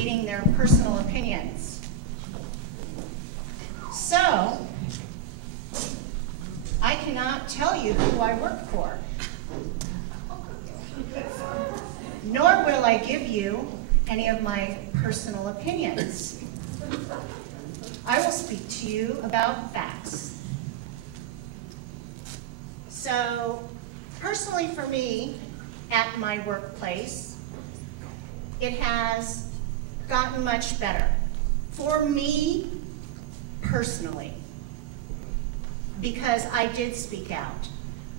stating their personal opinions. So, I cannot tell you who I work for, nor will I give you any of my personal opinions. I will speak to you about facts. So, personally for me, at my workplace, it has gotten much better. For me, personally, because I did speak out.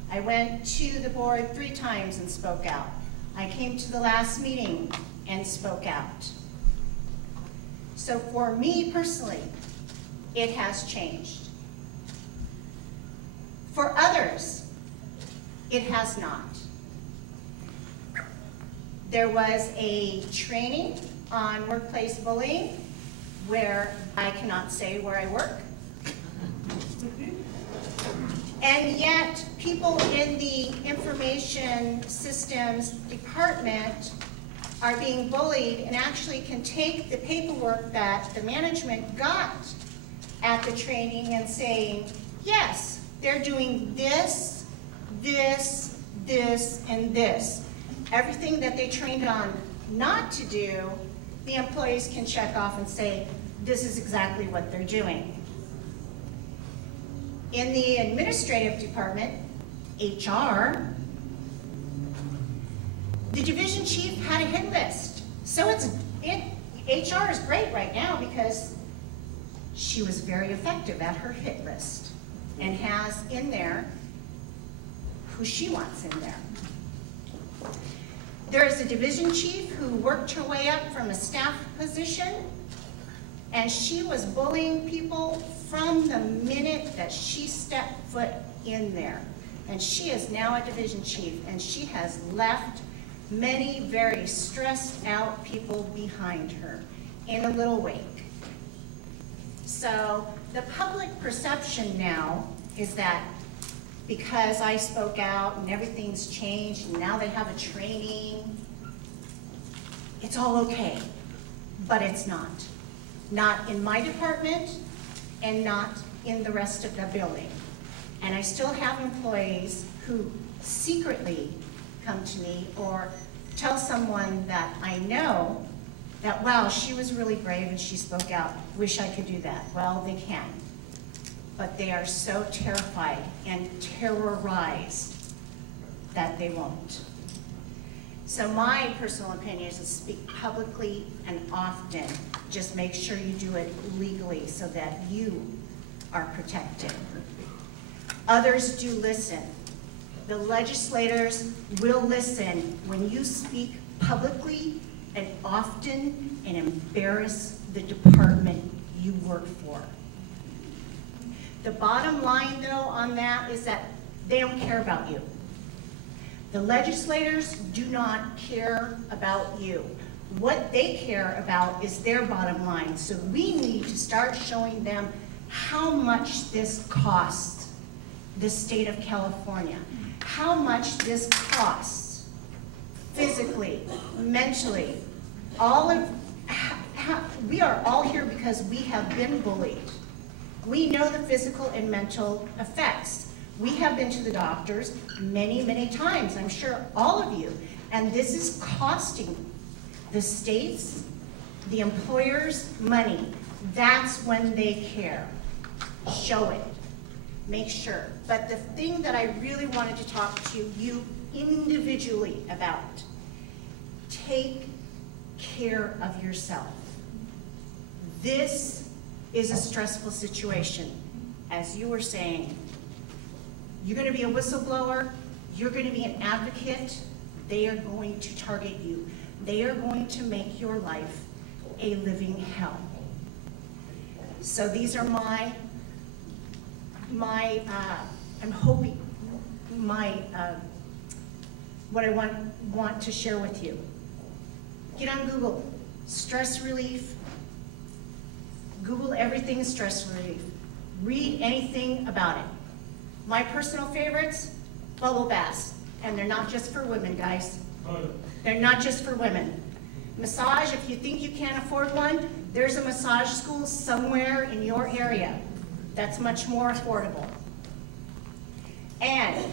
I went to the board 3 times and spoke out. I came to the last meeting and spoke out. So for me personally, it has changed. For others, it has not. There was a training on workplace bullying where I cannot say where I work. And yet, people in the information systems department are being bullied and actually can take the paperwork that the management got at the training and saying, yes, they're doing this, this, this, and this. Everything that they trained on not to do, the employees can check off and say, this is exactly what they're doing. In the administrative department, HR, the division chief had a hit list. So HR is great right now because she was very effective at her hit list and has in there who she wants in there. There is a division chief who worked her way up from a staff position, and she was bullying people from the minute that she stepped foot in there. And she is now a division chief, and she has left many very stressed out people behind her in a little wake. So the public perception now is that because I spoke out and everything's changed and now they have a training, it's all okay, but it's not. Not in my department and not in the rest of the building. And I still have employees who secretly come to me or tell someone that I know that, wow, she was really brave and she spoke out. Wish I could do that. Well, they can. But they are so terrified and terrorized that they won't. So my personal opinion is to speak publicly and often. Just make sure you do it legally so that you are protected. Others do listen. The legislators will listen when you speak publicly and often and embarrass the department you work for. The bottom line, though, on that is that they don't care about you. The legislators do not care about you. What they care about is their bottom line. So we need to start showing them how much this costs the state of California, how much this costs physically, mentally. We are all here because we have been bullied. We know the physical and mental effects. We have been to the doctors many, many times, I'm sure all of you, and this is costing the states, the employers, money. That's when they care. Show it. Make sure. But the thing that I really wanted to talk to you individually about, take care of yourself. This is a stressful situation. As you were saying, you're going to be a whistleblower, you're going to be an advocate, they are going to target you. They are going to make your life a living hell. So these are I'm hoping, what I want to share with you. Get on Google, stress relief. Google everything stress relief. Read anything about it. My personal favorites, bubble baths. And they're not just for women, guys. They're not just for women. Massage, if you think you can't afford one, there's a massage school somewhere in your area that's much more affordable. And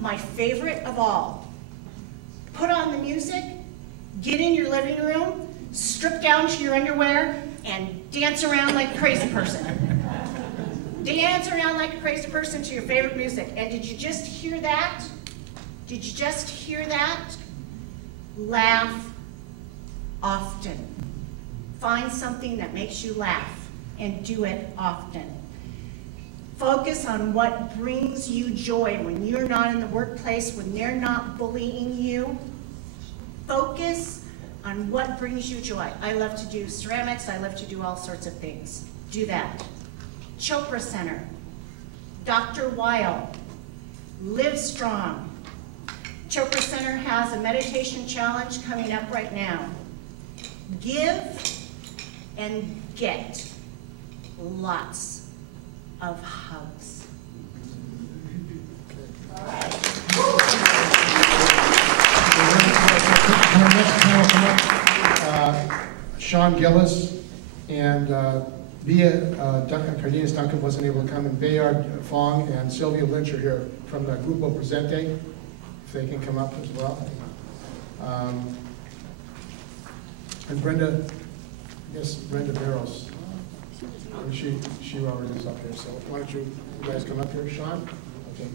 my favorite of all, put on the music, get in your living room, strip down to your underwear, and dance around like a crazy person. Dance around like a crazy person to your favorite music. And did you just hear that? Did you just hear that? Laugh often. Find something that makes you laugh and do it often. Focus on what brings you joy when you're not in the workplace, when they're not bullying you. Focus on what brings you joy. I love to do ceramics. I love to do all sorts of things. Do that. Chopra Center, Dr. Weil, Live Strong. Chopra Center has a meditation challenge coming up right now. Give and get lots of hugs. All right. Next panel come up, Sean Gillis and Cardenas Duncan wasn't able to come, and Bayard Fong and Silvia Lynch are here from the Grupo Presente, if they can come up as well. And Brenda, yes, Brenda Barrows. She already is up here, so why don't you guys come up here, Sean? Okay.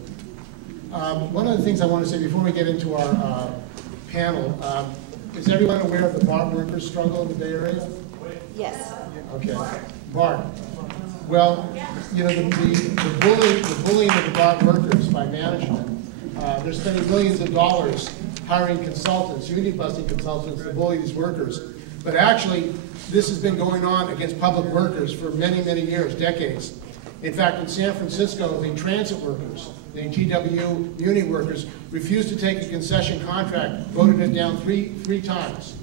One of the things I want to say before we get into our panel, is everyone aware of the bar workers' struggle in the Bay Area? Yes. Okay. Bart. Well, you know, the bullying of the bar workers by management, they're spending millions of dollars hiring consultants, union-busting consultants to bully these workers. But actually, this has been going on against public workers for many, many years, decades. In fact, in San Francisco, the transit workers, the TW union workers, refused to take a concession contract, voted it down three times.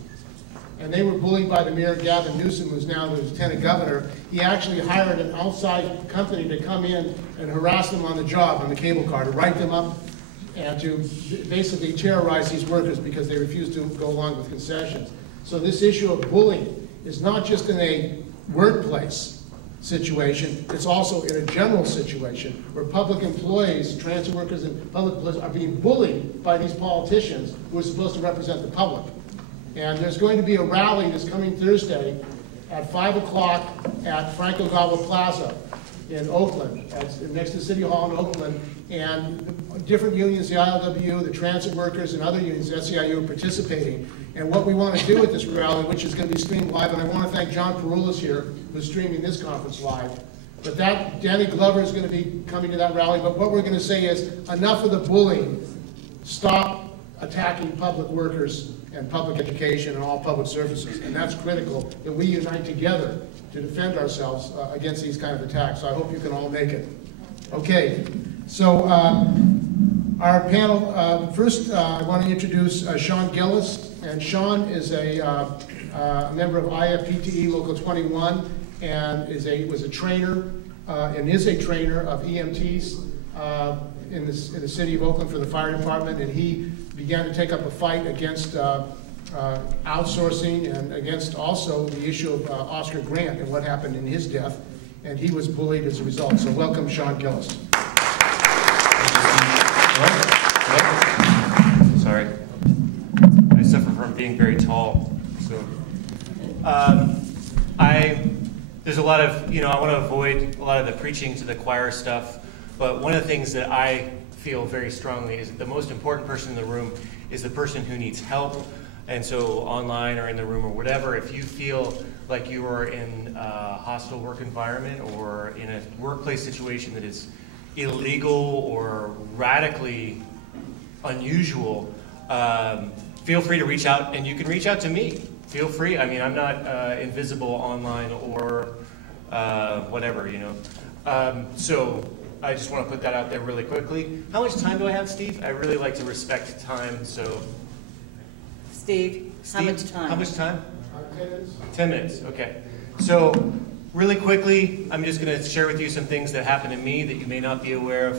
And they were bullied by the mayor, Gavin Newsom, who's now the lieutenant governor. He actually hired an outside company to come in and harass them on the job, on the cable car, to write them up and to basically terrorize these workers because they refused to go along with concessions. So this issue of bullying is not just in a workplace situation, it's also in a general situation where public employees, transit workers and public employees are being bullied by these politicians who are supposed to represent the public. And there's going to be a rally this coming Thursday at 5 o'clock at Franco Gava Plaza in Oakland, next to City Hall in Oakland, and different unions, the IWU, the transit workers, and other unions, the SEIU, are participating. And what we want to do at this rally, which is going to be streamed live, and I want to thank John Perulis here, who's streaming this conference live, but Danny Glover is going to be coming to that rally, but what we're going to say is, enough of the bullying, stop attacking public workers and public education and all public services, and that's critical, that we unite together to defend ourselves against these kind of attacks. So I hope you can all make it. Okay, so our panel, first I want to introduce Sean Gillis, and Sean is a member of IFPTE Local 21, and was a trainer and is a trainer of EMTs in the city of Oakland for the fire department, and he began to take up a fight against outsourcing and against also the issue of Oscar Grant and what happened in his death, and he was bullied as a result. So welcome, Sean Gillis. Sorry, I suffer from being very tall, so there's a lot of, I want to avoid a lot of the preaching to the choir stuff, but one of the things that I feel very strongly is that the most important person in the room is the person who needs help. And so online or in the room or whatever, if you feel like you are in a hostile work environment or in a workplace situation that is illegal or radically unusual, feel free to reach out, and you can reach out to me. Feel free. I mean, I'm not invisible online or whatever, So I just want to put that out there really quickly. How much time do I have, Steve? I really like to respect time, so. Steve, how much time? How much time? 10 minutes. 10 minutes, okay. So really quickly, I'm just going to share with you some things that happened to me that you may not be aware of.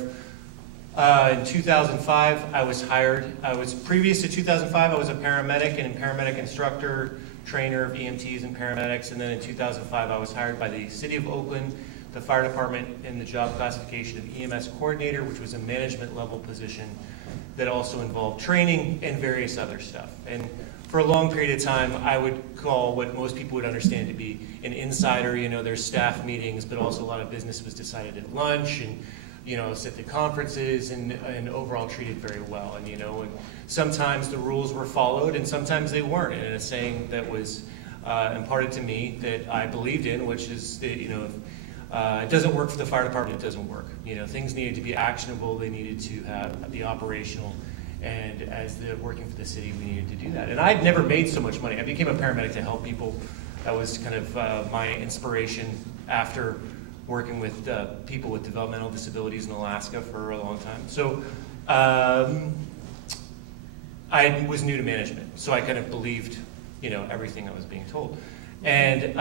In 2005, I was hired. Previous to 2005, I was a paramedic and a paramedic instructor trainer of EMTs and paramedics, and then in 2005 I was hired by the City of Oakland, the fire department, in the job classification of EMS coordinator, which was a management level position that also involved training and various other stuff. And for a long period of time, I would call what most people would understand to be an insider. You know, there's staff meetings, but also a lot of business was decided at lunch, and you know, sit at conferences, and overall treated very well. And you know, and sometimes the rules were followed, and sometimes they weren't. And a saying that was imparted to me that I believed in, which is that, you know, it doesn't work for the fire department, it doesn't work. You know, things needed to be actionable, they needed to be operational, and as working for the city, we needed to do that. And I'd never made so much money. I became a paramedic to help people. That was kind of my inspiration after working with people with developmental disabilities in Alaska for a long time. So I was new to management, so I kind of believed, you know, everything I was being told. And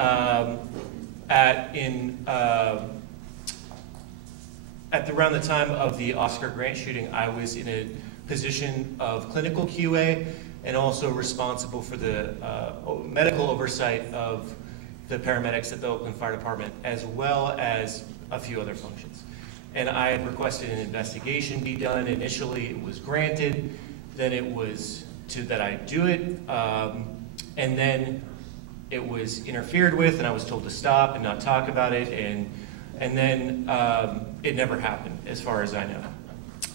around the time of the Oscar Grant shooting, I was in a position of clinical QA and also responsible for the medical oversight of the paramedics at the Oakland Fire Department, as well as a few other functions. And I had requested an investigation be done. Initially, it was granted. Then it was that I do it, and then it was interfered with, and I was told to stop and not talk about it, and then it never happened, as far as I know.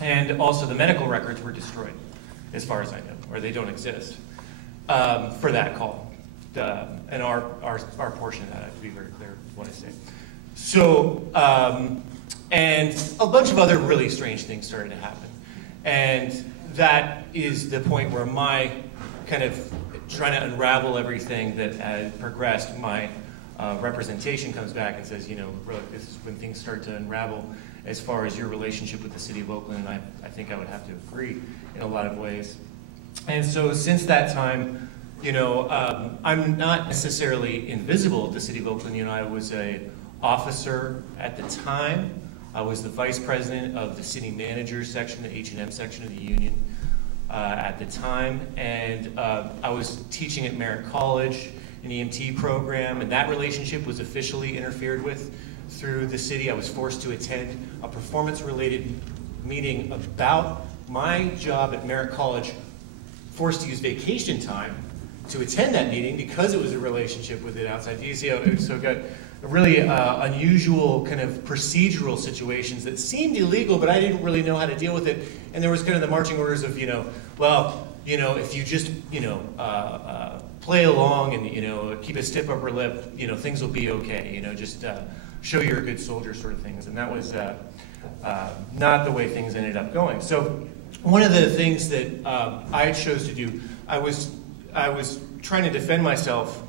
And also the medical records were destroyed, as far as I know, or they don't exist, for that call. And our portion of that, I have to be very clear what I say. So, and a bunch of other really strange things started to happen. And that is the point where my kind of trying to unravel everything that has progressed, my representation comes back and says, you know, really, this is when things start to unravel as far as your relationship with the City of Oakland, and I think I would have to agree in a lot of ways. And so since that time, you know, I'm not necessarily invisible at the City of Oakland. You know, I was an officer at the time. I was the vice president of the city manager section, the H&M section of the union at the time. And I was teaching at Merritt College, an EMT program, and that relationship was officially interfered with through the city. I was forced to attend a performance-related meeting about my job at Merritt College, forced to use vacation time to attend that meeting because it was a relationship with an outside DCO. So got really unusual kind of procedural situations that seemed illegal, but I didn't really know how to deal with it. And there was kind of the marching orders of, you know, well, you know, if you just, you know, play along and, you know, keep a stiff upper lip, you know, things will be okay. You know, just show you're a good soldier sort of things. And that was not the way things ended up going. So one of the things that I chose to do, I was trying to defend myself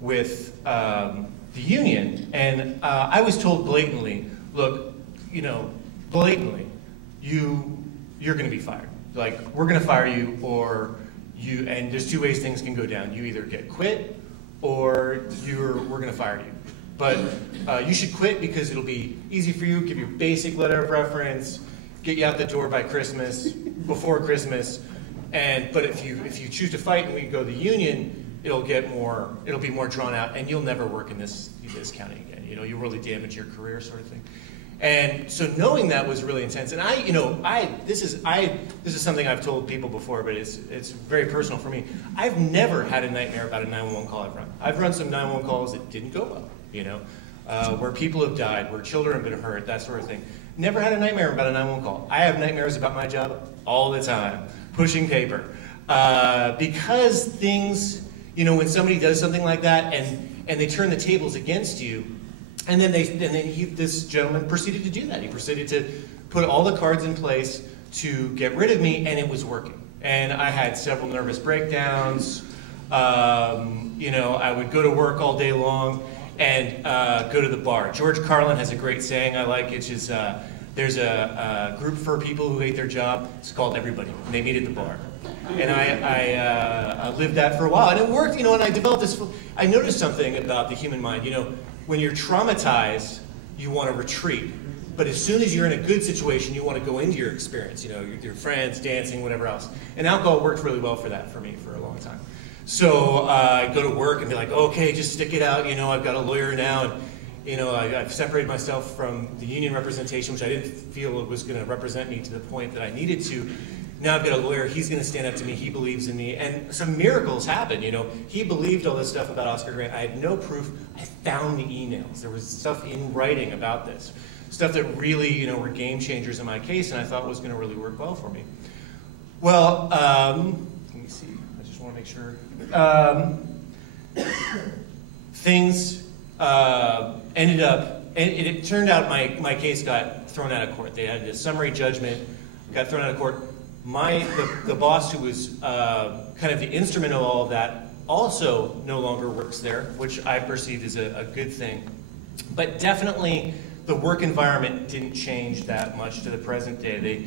with the union, and I was told blatantly, look, you know, blatantly, you're going to be fired. Like, we're going to fire you, or you, and there's two ways things can go down. You either get quit, or we're going to fire you. But you should quit because it'll be easy for you, give you a basic letter of reference, get you out the door by Christmas, before Christmas. But if you choose to fight and we go to the union, it'll be more drawn out, and you'll never work in this county again. You know, you'll really damage your career, sort of thing. And so knowing that was really intense. And this is something I've told people before, but it's very personal for me. I've never had a nightmare about a 911 call I've run. I've run some 911 calls that didn't go well, you know, where people have died, where children have been hurt, that sort of thing. Never had a nightmare about a 911 call. I have nightmares about my job all the time, pushing paper, because things, you know, when somebody does something like that and they turn the tables against you, and then this gentleman proceeded to do that. He proceeded to put all the cards in place to get rid of me, and it was working. And I had several nervous breakdowns. You know, I would go to work all day long and go to the bar. George Carlin has a great saying I like, which is, there's a group for people who hate their job. It's called Everybody, and they meet at the bar. And I lived that for a while, and it worked, you know, and I developed this, I noticed something about the human mind, you know, when you're traumatized, you want to retreat. But as soon as you're in a good situation, you want to go into your experience, you know, your friends, dancing, whatever else. And alcohol worked really well for that for me for a long time. So I'd go to work and be like, okay, just stick it out, you know, I've got a lawyer now, and you know, I've separated myself from the union representation, which I didn't feel was going to represent me to the point that I needed to. Now I've got a lawyer, he's going to stand up to me, he believes in me, and some miracles happen, you know. He believed all this stuff about Oscar Grant. I had no proof. I found the emails. There was stuff in writing about this. Stuff that really, you know, were game changers in my case, and I thought was going to really work well for me. Well, let me see. I just want to make sure. Things ended up, and it turned out my case got thrown out of court. They had a summary judgment, got thrown out of court. The boss who was kind of the instrument of all of that also no longer works there, which I perceived as a good thing. But definitely the work environment didn't change that much to the present day.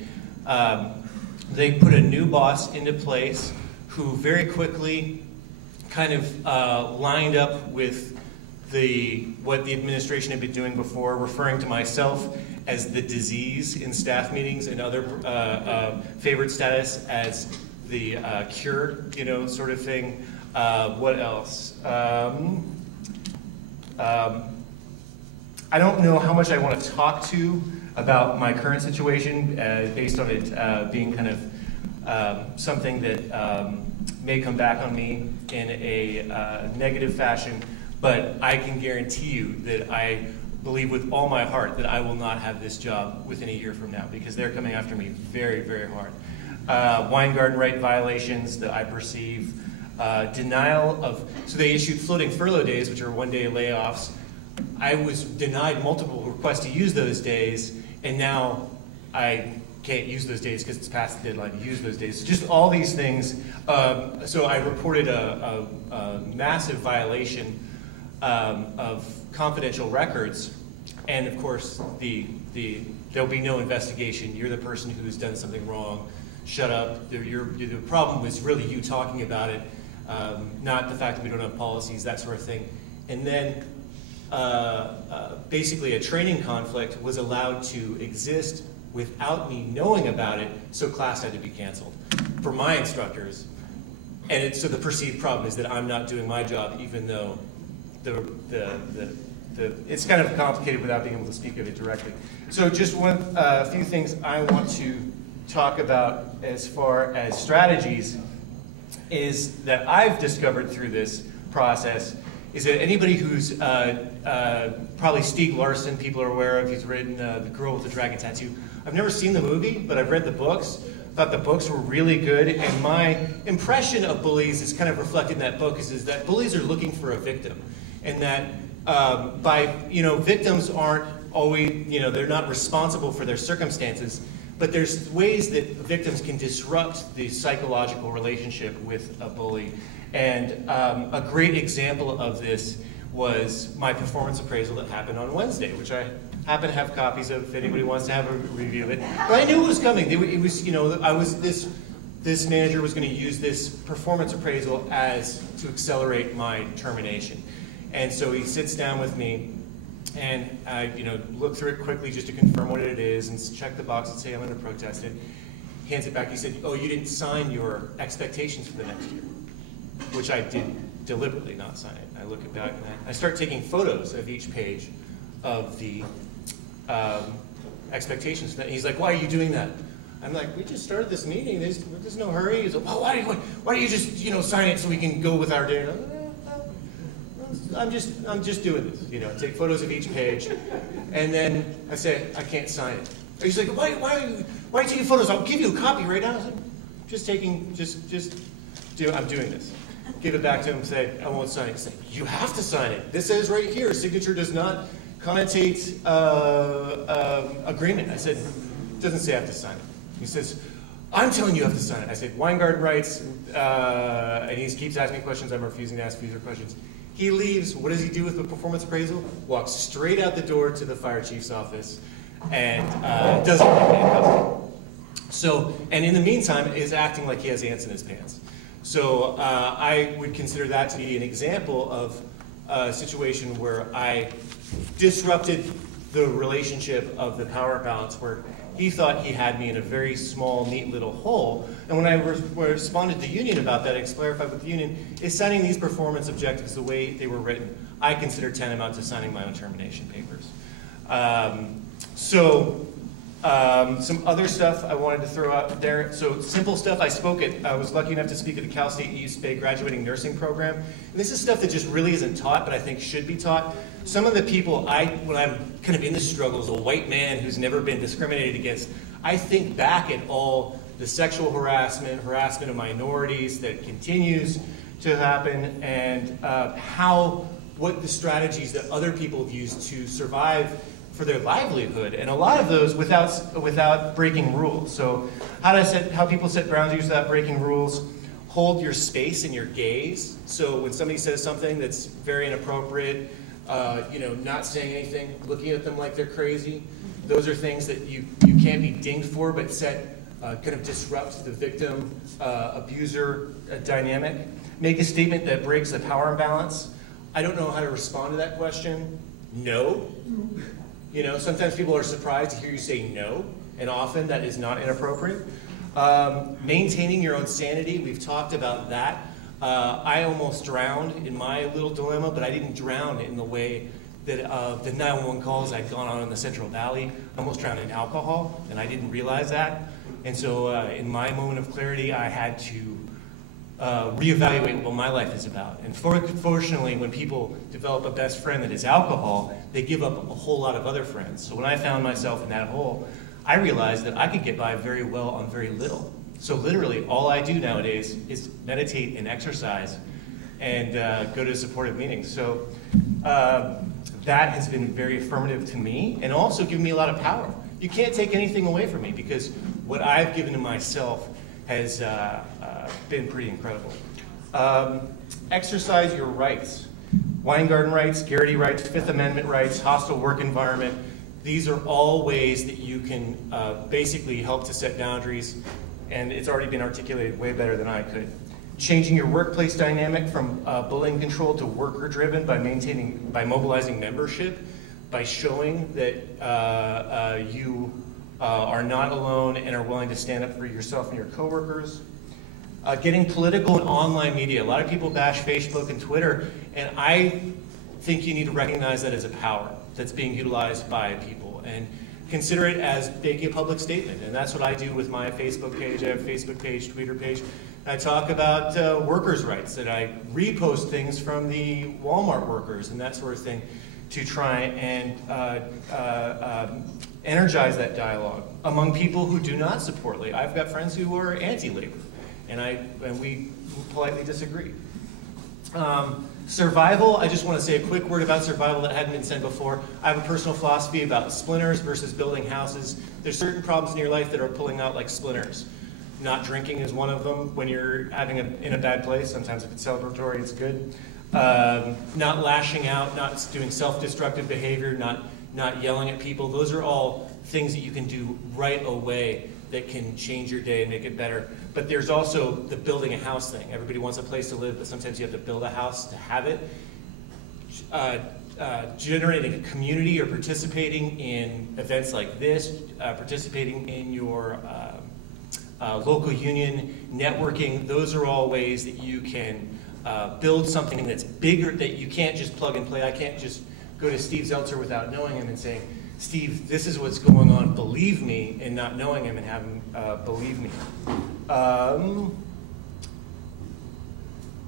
They put a new boss into place who very quickly kind of lined up with what the administration had been doing before, referring to myself as the disease in staff meetings and other favored status as the cure, you know, sort of thing. What else? I don't know how much I want to talk to about my current situation based on it being kind of something that may come back on me in a negative fashion, but I can guarantee you that I believe with all my heart that I will not have this job within a year from now, because they're coming after me very, very hard. Weingarten right violations that I perceive, denial of, so they issued floating furlough days, which are one-day layoffs. I was denied multiple requests to use those days, and now I can't use those days because it's past the deadline to use those days. So just all these things. So I reported a massive violation of confidential records, and of course there'll be no investigation. You're the person who's done something wrong. Shut up. The problem was really you talking about it, not the fact that we don't have policies, that sort of thing. And then basically a training conflict was allowed to exist without me knowing about it, so class had to be canceled for my instructors. And so the perceived problem is that I'm not doing my job, even though it's kind of complicated without being able to speak of it directly. So just a few things I want to talk about as far as strategies is that I've discovered through this process is that anybody who's probably Stieg Larsson, people are aware of, he's written The Girl with the Dragon Tattoo. I've never seen the movie, but I've read the books. Thought the books were really good, and my impression of bullies is kind of reflected in that book is that bullies are looking for a victim, and that victims aren't always, they're not responsible for their circumstances, but there's ways that victims can disrupt the psychological relationship with a bully. And a great example of this was my performance appraisal that happened on Wednesday, which I happen to have copies of if anybody wants to have a review of it. But I knew it was coming. It was, this manager was going to use this performance appraisal to accelerate my termination. And so he sits down with me, and I look through it quickly just to confirm what it is and check the box and say I'm going to protest it. Hands it back. He said, "Oh, you didn't sign your expectations for the next year," which I did deliberately not sign it. I look it back and I start taking photos of each page of the expectations. And he's like, "Why are you doing that?" I'm like, "We just started this meeting. There's no hurry." He's like, "Well, why do you just sign it so we can go with our day?" I'm just doing this. Take photos of each page, and then I say, "I can't sign it." He's like, "Why are you taking photos? I'll give you a copy right now." I said, I'm doing this. Give it back to him and say, "I won't sign it." He said, "You have to sign it. This says right here, signature does not connotate agreement." I said, "It doesn't say I have to sign it." He says, "I'm telling you have to sign it." I said, "Weingarten writes," and he keeps asking me questions. I'm refusing to ask further questions. He leaves. What does he do with the performance appraisal? Walks straight out the door to the fire chief's office and doesn't get handcuffed. So, and in the meantime, is acting like he has ants in his pants. So I would consider that to be an example of a situation where I disrupted the relationship of the power balance, where he thought he had me in a very small, neat little hole. And when I responded to the union about that, I clarified with the union, is signing these performance objectives the way they were written, I consider tantamount to signing my own termination papers. Some other stuff I wanted to throw out there. So simple stuff, I was lucky enough to speak at the Cal State East Bay graduating nursing program. And this is stuff that just really isn't taught, but I think should be taught. Some of the people, when I'm kind of in the struggle as a white man who's never been discriminated against, I think back at all the sexual harassment of minorities that continues to happen, and what the strategies that other people have used to survive for their livelihood, and a lot of those without breaking rules. So how people set boundaries without breaking rules: hold your space and your gaze. So when somebody says something that's very inappropriate, not saying anything, looking at them like they're crazy, those are things that you can't be dinged for, but kind of disrupts the victim abuser dynamic. Make a statement that breaks the power imbalance. I don't know how to respond to that question. No. Sometimes people are surprised to hear you say no, and often that is not inappropriate. Maintaining your own sanity, we've talked about that. I almost drowned in my little dilemma, but I didn't drown in the way that the 911 calls I'd gone on in the Central Valley. I almost drowned in alcohol, and I didn't realize that. And so in my moment of clarity, I had to reevaluate what my life is about. And fortunately, when people develop a best friend that is alcohol, they give up a whole lot of other friends. So when I found myself in that hole, I realized that I could get by very well on very little. So literally, all I do nowadays is meditate and exercise and go to supportive meetings. So that has been very affirmative to me, and also given me a lot of power. You can't take anything away from me, because what I've given to myself has been pretty incredible. Exercise your rights. Weingarten rights, Garrity rights, Fifth Amendment rights, hostile work environment. These are all ways that you can basically help to set boundaries, and it's already been articulated way better than I could. Changing your workplace dynamic from bullying control to worker-driven by mobilizing membership, by showing that you are not alone and are willing to stand up for yourself and your coworkers. Getting political and online media. A lot of people bash Facebook and Twitter, and I think you need to recognize that as a power that's being utilized by people, and consider it as making a public statement. And that's what I do with my Facebook page. I have a Facebook page, Twitter page. I talk about workers' rights, that I repost things from the Walmart workers and that sort of thing to try and energize that dialogue among people who do not support labor. I've got friends who are anti-labor, and we politely disagree. Survival, I just want to say a quick word about survival that hadn't been said before. I have a personal philosophy about splinters versus building houses. There's certain problems in your life that are pulling out like splinters. Not drinking is one of them when you're in a bad place. Sometimes if it's celebratory, it's good. Not lashing out, not doing self-destructive behavior, not yelling at people. Those are all things that you can do right away that can change your day and make it better. But there's also the building a house thing. Everybody wants a place to live, but sometimes you have to build a house to have it. Generating a community or participating in events like this, participating in your local union, networking, those are all ways that you can build something that's bigger, that you can't just plug and play. I can't just go to Steve Zeltzer without knowing him and saying, Steve, this is what's going on, believe me, and not knowing him and have him believe me.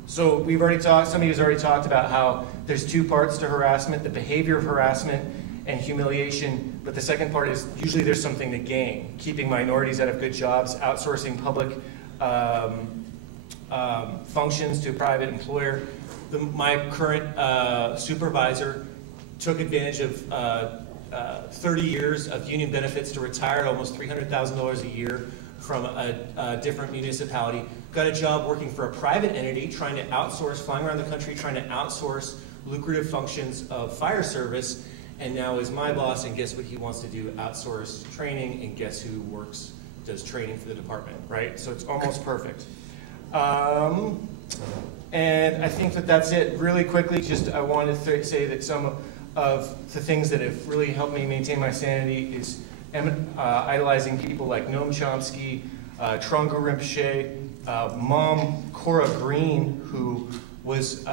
So we've already talked, somebody has already talked about how there's two parts to harassment, the behavior of harassment and humiliation, but the second part is usually there's something to gain. Keeping minorities out of good jobs, outsourcing public functions to a private employer. My current supervisor took advantage of 30 years of union benefits to retire at almost $300,000 a year from a different municipality. Got a job working for a private entity, trying to outsource, flying around the country, trying to outsource lucrative functions of fire service, and now is my boss, and guess what he wants to do? Outsource training, and guess who does training for the department, right? So it's almost perfect. And I think that that's it. Really quickly, just I wanted to say that some of the things that have really helped me maintain my sanity is idolizing people like Noam Chomsky, Trungpa Rinpoche, Mom Cora Green, who was,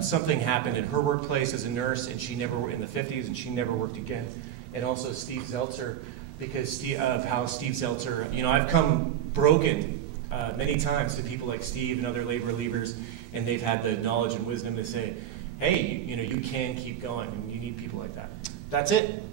something happened in her workplace as a nurse, and she never, in the 50s, and she never worked again. And also Steve Zeltzer, because of how Steve Zeltzer, you know, I've come broken many times to people like Steve and other labor leaders, and they've had the knowledge and wisdom to say, hey, you know, you can keep going, and you need people like that. That's it.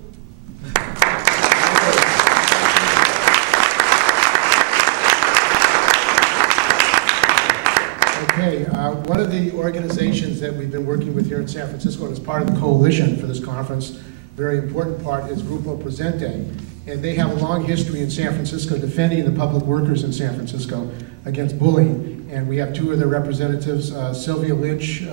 Okay, one of the organizations that we've been working with here in San Francisco, and as part of the coalition for this conference, very important part, is Grupo Presente. And they have a long history in San Francisco defending the public workers in San Francisco against bullying. And we have two of their representatives, Silvia Lynch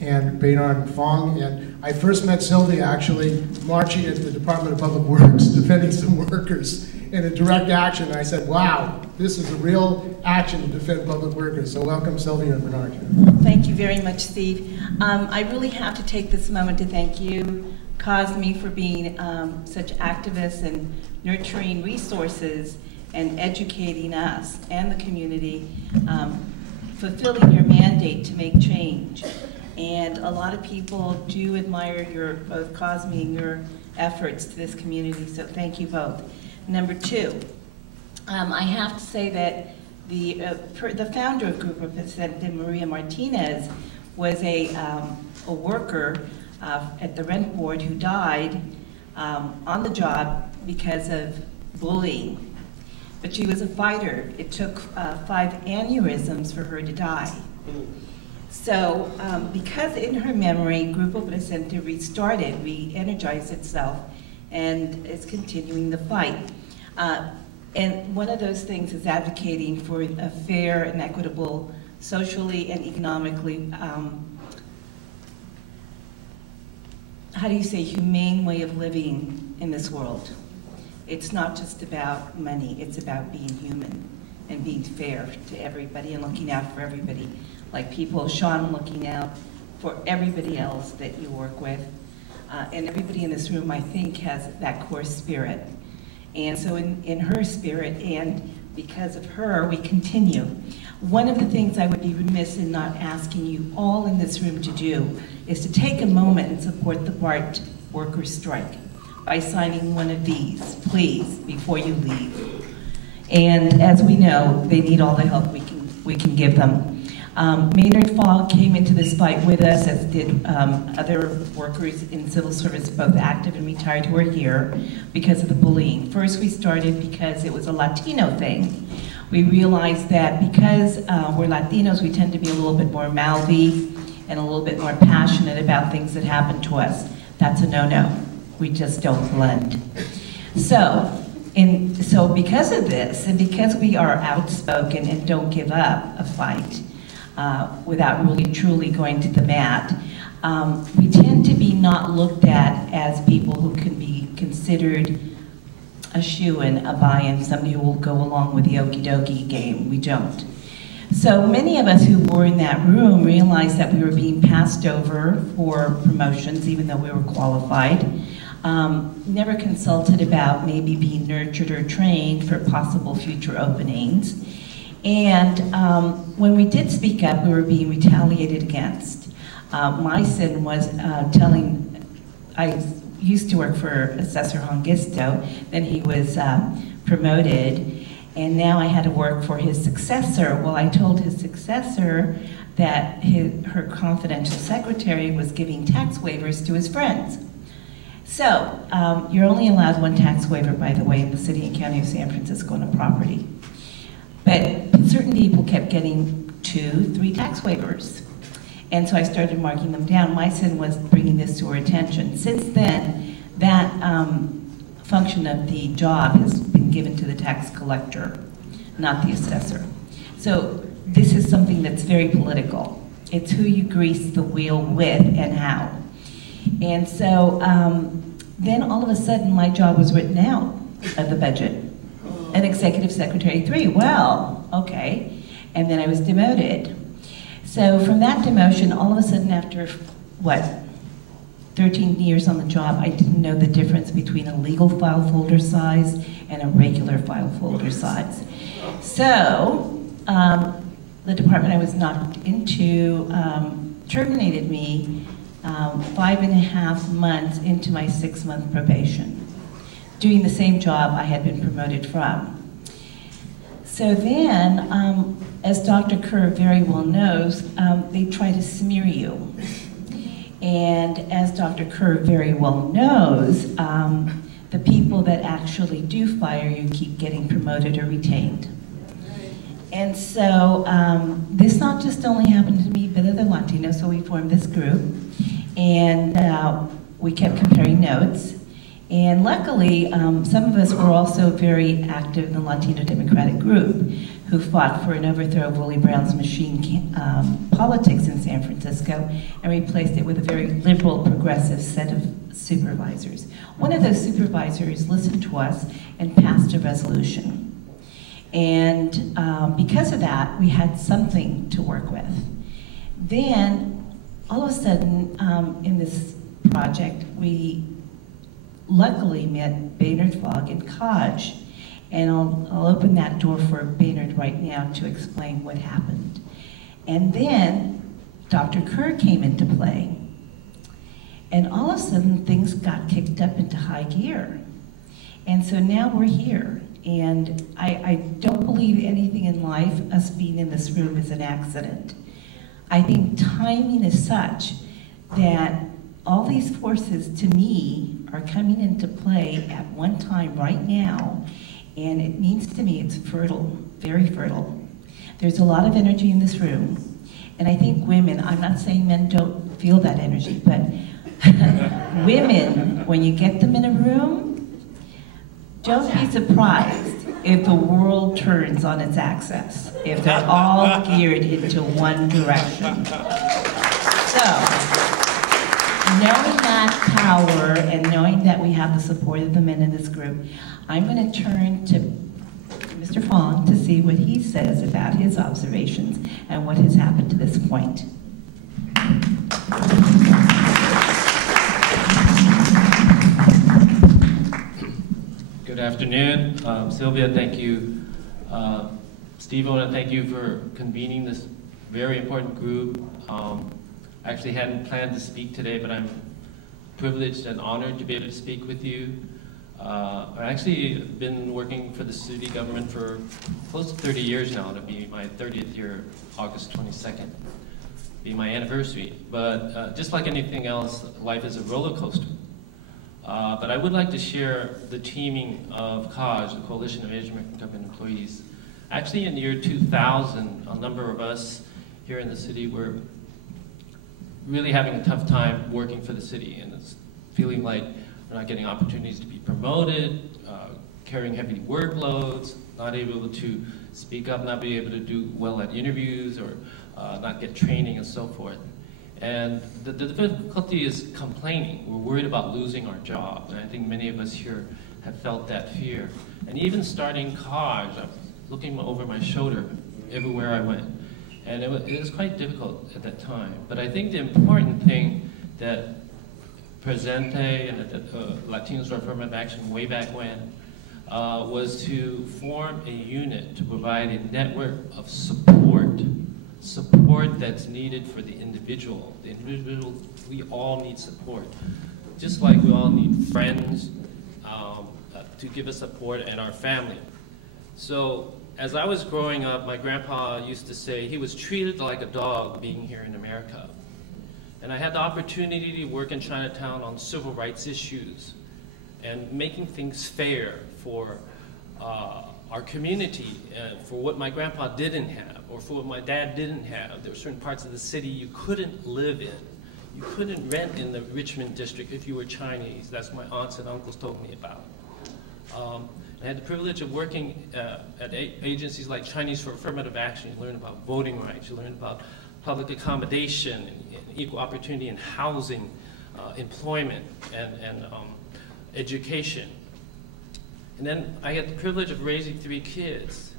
and Fong. And I first met Silvia actually marching at the Department of Public Works, defending some workers in a direct action. And I said, wow, this is a real action to defend public workers. So welcome, Silvia and Bernard. Thank you very much, Steve. I really have to take this moment to thank you, Cosme, for being such activists and nurturing resources and educating us and the community, fulfilling your mandate to make change. And a lot of people do admire your, both Cosme and your efforts to this community, so thank you both. Number two, I have to say that the founder of Grupo Presente, Maria Martinez, was a worker at the rent board who died on the job because of bullying. But she was a fighter. It took 5 aneurysms for her to die. So because in her memory, Grupo Presente restarted, re-energized itself, and is continuing the fight. And one of those things is advocating for a fair and equitable, socially and economically, how do you say, humane way of living in this world. It's not just about money, it's about being human and being fair to everybody and looking out for everybody. Like people, Sean, looking out for everybody else that you work with. And everybody in this room, I think, has that core spirit. And so in her spirit, and because of her, we continue. One of the things I would be remiss in not asking you all in this room to do is to take a moment and support the BART workers' strike by signing one of these, please, before you leave. And as we know, they need all the help we can give them. Maynard Fogg came into this fight with us, as did other workers in civil service, both active and retired, who are here because of the bullying. First, we started because it was a Latino thing. We realized that because we're Latinos, we tend to be a little bit more mouthy and a little bit more passionate about things that happen to us. That's a no-no. We just don't blend. So because of this, and because we are outspoken and don't give up a fight, without really truly going to the mat, we tend to be not looked at as people who can be considered a shoo-in, a buy-in, somebody who will go along with the okie dokie game. We don't. So many of us who were in that room realized that we were being passed over for promotions, even though we were qualified. Never consulted about maybe being nurtured or trained for possible future openings. And when we did speak up, we were being retaliated against. My sin was I used to work for Assessor Hongisto, then he was promoted, and now I had to work for his successor. Well, I told his successor that her confidential secretary was giving tax waivers to his friends. So, you're only allowed 1 tax waiver, by the way, in the city and county of San Francisco on a property. But certain people kept getting 2, 3 tax waivers. And so I started marking them down. My sin was bringing this to our attention. Since then, that function of the job has been given to the tax collector, not the assessor. So this is something that's very political. It's who you grease the wheel with and how. And so then all of a sudden my job was written out of the budget. An executive secretary 3, well, okay. And then I was demoted. So from that demotion, all of a sudden after, what, 13 years on the job, I didn't know the difference between a legal file folder size and a regular file folder size. So, the department I was knocked into terminated me 5.5 months into my 6-month probation, doing the same job I had been promoted from. So then, as Dr. Kerr very well knows, they try to smear you. And as Dr. Kerr very well knows, the people that actually do fire you keep getting promoted or retained. And so this not just only happened to me, but other Latinos, so we formed this group. And we kept comparing notes. And luckily, some of us were also very active in the Latino Democratic group, who fought for an overthrow of Willie Brown's machine politics in San Francisco and replaced it with a very liberal, progressive set of supervisors. One of those supervisors listened to us and passed a resolution. And because of that, we had something to work with. Then, all of a sudden, in this project, we luckily met Baynard Fogg and Kaj, and I'll open that door for Baynard right now to explain what happened. And then Dr. Kerr came into play, and all of a sudden things got kicked up into high gear. And so now we're here, and I don't believe anything in life, us being in this room, is an accident. I think timing is such that all these forces, to me, are coming into play at one time right now, and it means to me it's fertile, very fertile. There's a lot of energy in this room, and I think women, I'm not saying men don't feel that energy, but women, when you get them in a room, don't be surprised if the world turns on its axis, if they're all geared into one direction. So, knowing that power and knowing that we have the support of the men in this group, I'm going to turn to Mr. Fong to see what he says about his observations and what has happened to this point. Good afternoon. Silvia, thank you. Steve, I want to thank you for convening this very important group. I actually hadn't planned to speak today, but I'm privileged and honored to be able to speak with you. I've actually been working for the city government for close to 30 years now. It'll be my 30th year, August 22nd, be my anniversary. But just like anything else, life is a roller coaster. But I would like to share the teaming of COG, the Coalition of Asian American Government Employees. Actually, in the year 2000, a number of us here in the city were really having a tough time working for the city, and it's feeling like we're not getting opportunities to be promoted, carrying heavy workloads, not able to speak up, not be able to do well at interviews, or not get training and so forth. And the difficulty is complaining. We're worried about losing our job, and I think many of us here have felt that fear. And even starting COG, I was looking over my shoulder everywhere I went. And it was quite difficult at that time. But I think the important thing that Presente and Latinos for Affirmative Action way back when was to form a unit to provide a network of support that's needed for the individual. The individual, we all need support. Just like we all need friends to give us support, and our family. So as I was growing up, my grandpa used to say he was treated like a dog being here in America. And I had the opportunity to work in Chinatown on civil rights issues and making things fair for our community, for what my grandpa didn't have, or for what my dad didn't have. There were certain parts of the city you couldn't live in. You couldn't rent in the Richmond district if you were Chinese. That's what my aunts and uncles told me about. I had the privilege of working at agencies like Chinese for Affirmative Action. You learn about voting rights, you learn about public accommodation, and equal opportunity in housing, employment, and education. And then I had the privilege of raising 3 kids.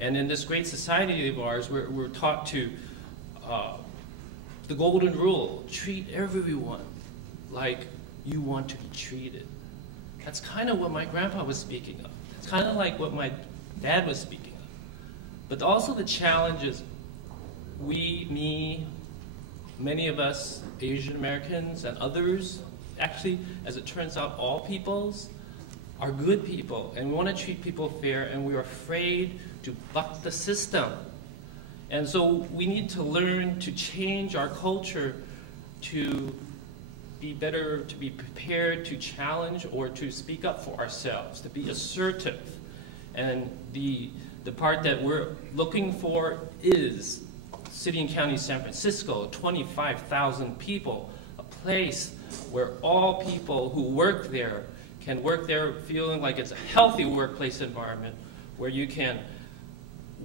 And in this great society of ours, we're taught to the golden rule: treat everyone like you want to be treated. That's kind of what my grandpa was speaking of. It's kind of like what my dad was speaking of. But also the challenge is many of us, Asian Americans and others, actually, as it turns out, all peoples are good people, and we want to treat people fair, and we're afraid to buck the system. And so we need to learn to change our culture to be better, to be prepared to challenge or to speak up for ourselves, to be assertive. And the part that we're looking for is City and County San Francisco, 25,000 people, a place where all people who work there can work there feeling like it's a healthy workplace environment where you can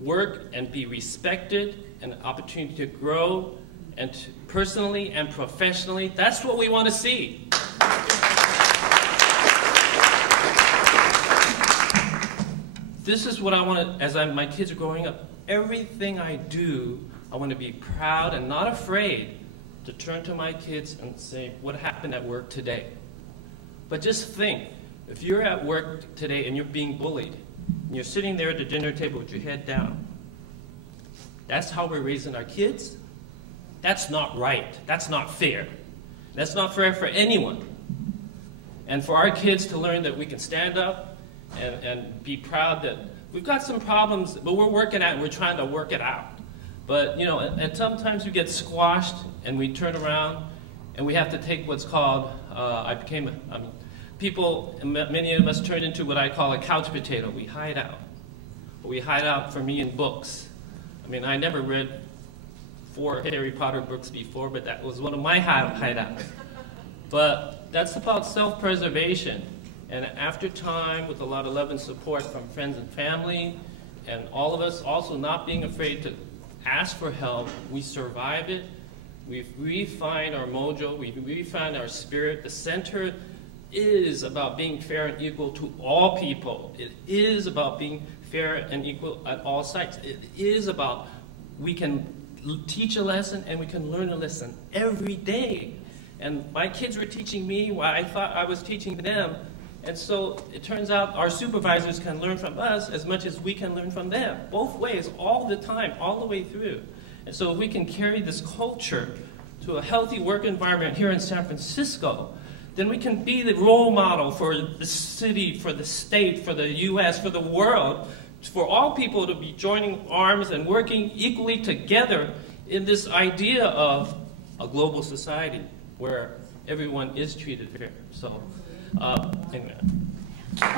work and be respected and an opportunity to grow and personally and professionally. That's what we want to see. This is what I want to, as my kids are growing up, everything I do, I want to be proud and not afraid to turn to my kids and say, what happened at work today? But just think, if you're at work today and you're being bullied, and you're sitting there at the dinner table with your head down, that's how we're raising our kids? That's not right. That's not fair. That's not fair for anyone. And for our kids to learn that we can stand up and be proud that we've got some problems, but we're working at it, we're trying to work it out. But, you know, and sometimes we get squashed and we turn around and we have to take what's called, many of us turned into what I call a couch potato. We hide out. We hide out, for me, in books. I mean, I never read 4 Harry Potter books before, but that was one of my hideouts. But that's about self-preservation. And after time, with a lot of love and support from friends and family, and all of us also not being afraid to ask for help, we survive it. We've refined our mojo, we've refined our spirit. The center is about being fair and equal to all people. It is about being fair and equal at all sites. It is about we can teach a lesson and we can learn a lesson every day. And my kids were teaching me what I thought I was teaching them. And so it turns out our supervisors can learn from us as much as we can learn from them. Both ways, all the time, all the way through. And so if we can carry this culture to a healthy work environment here in San Francisco, then we can be the role model for the city, for the state, for the US, for the world, for all people to be joining arms and working equally together in this idea of a global society where everyone is treated fair. So, anyway. Let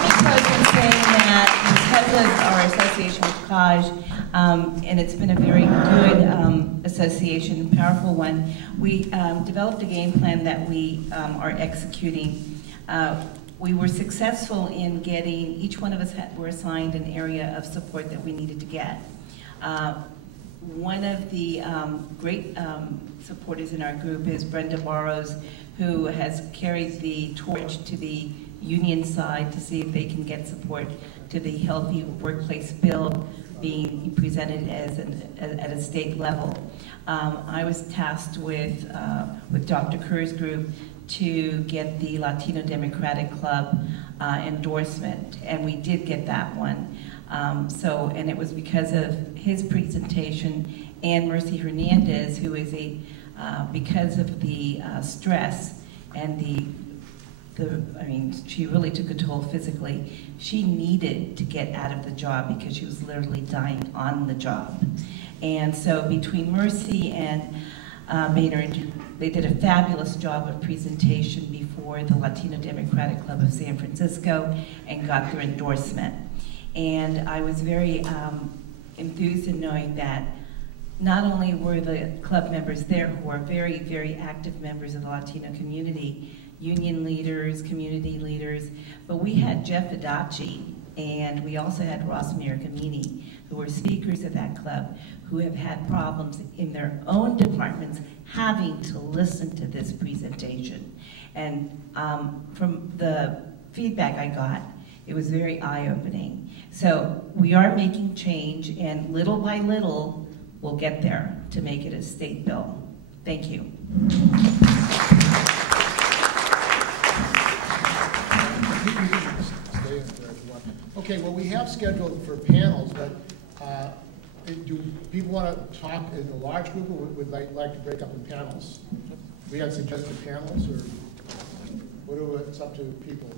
me close in saying that because of our association with COJ, and it's been a very good association, powerful one, we developed a game plan that we are executing. We were successful in getting, each one of us were assigned an area of support that we needed to get. One of the great supporters in our group is Brenda Barrows, who has carried the torch to the union side to see if they can get support to the healthy workplace bill being presented as at a state level. I was tasked with Dr. Kerr's group to get the Latino Democratic Club endorsement, and we did get that one. And it was because of his presentation and Mercy Hernandez, who is because of the stress and she really took a toll physically. She needed to get out of the job because she was literally dying on the job. And so between Mercy and Maynard, they did a fabulous job of presentation before the Latino Democratic Club of San Francisco and got their endorsement. And I was very enthused in knowing that not only were the club members there who are very, very active members of the Latino community, union leaders, community leaders, but we had Jeff Adachi, and we also had Ross Miragamini, who were speakers of that club, who have had problems in their own departments having to listen to this presentation. And from the feedback I got, it was very eye-opening. So we are making change, and little by little, we'll get there to make it a state bill. Thank you. Okay, well, we have scheduled for panels, but do people want to talk in a large group, or would like to break up in panels? We had suggested panels, or what do it's up to people?